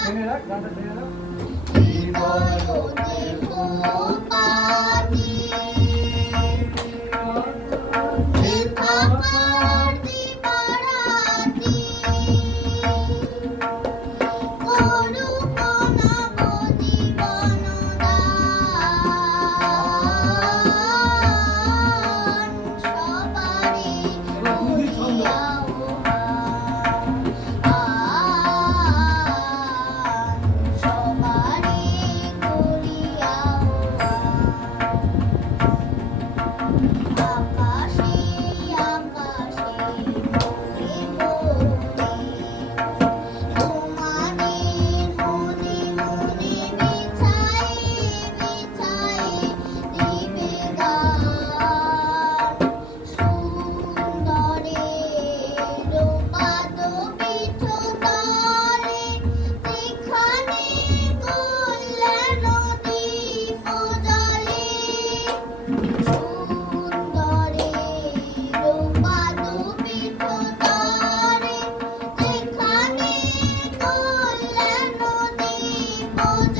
Turn it up, turn it up. Oh.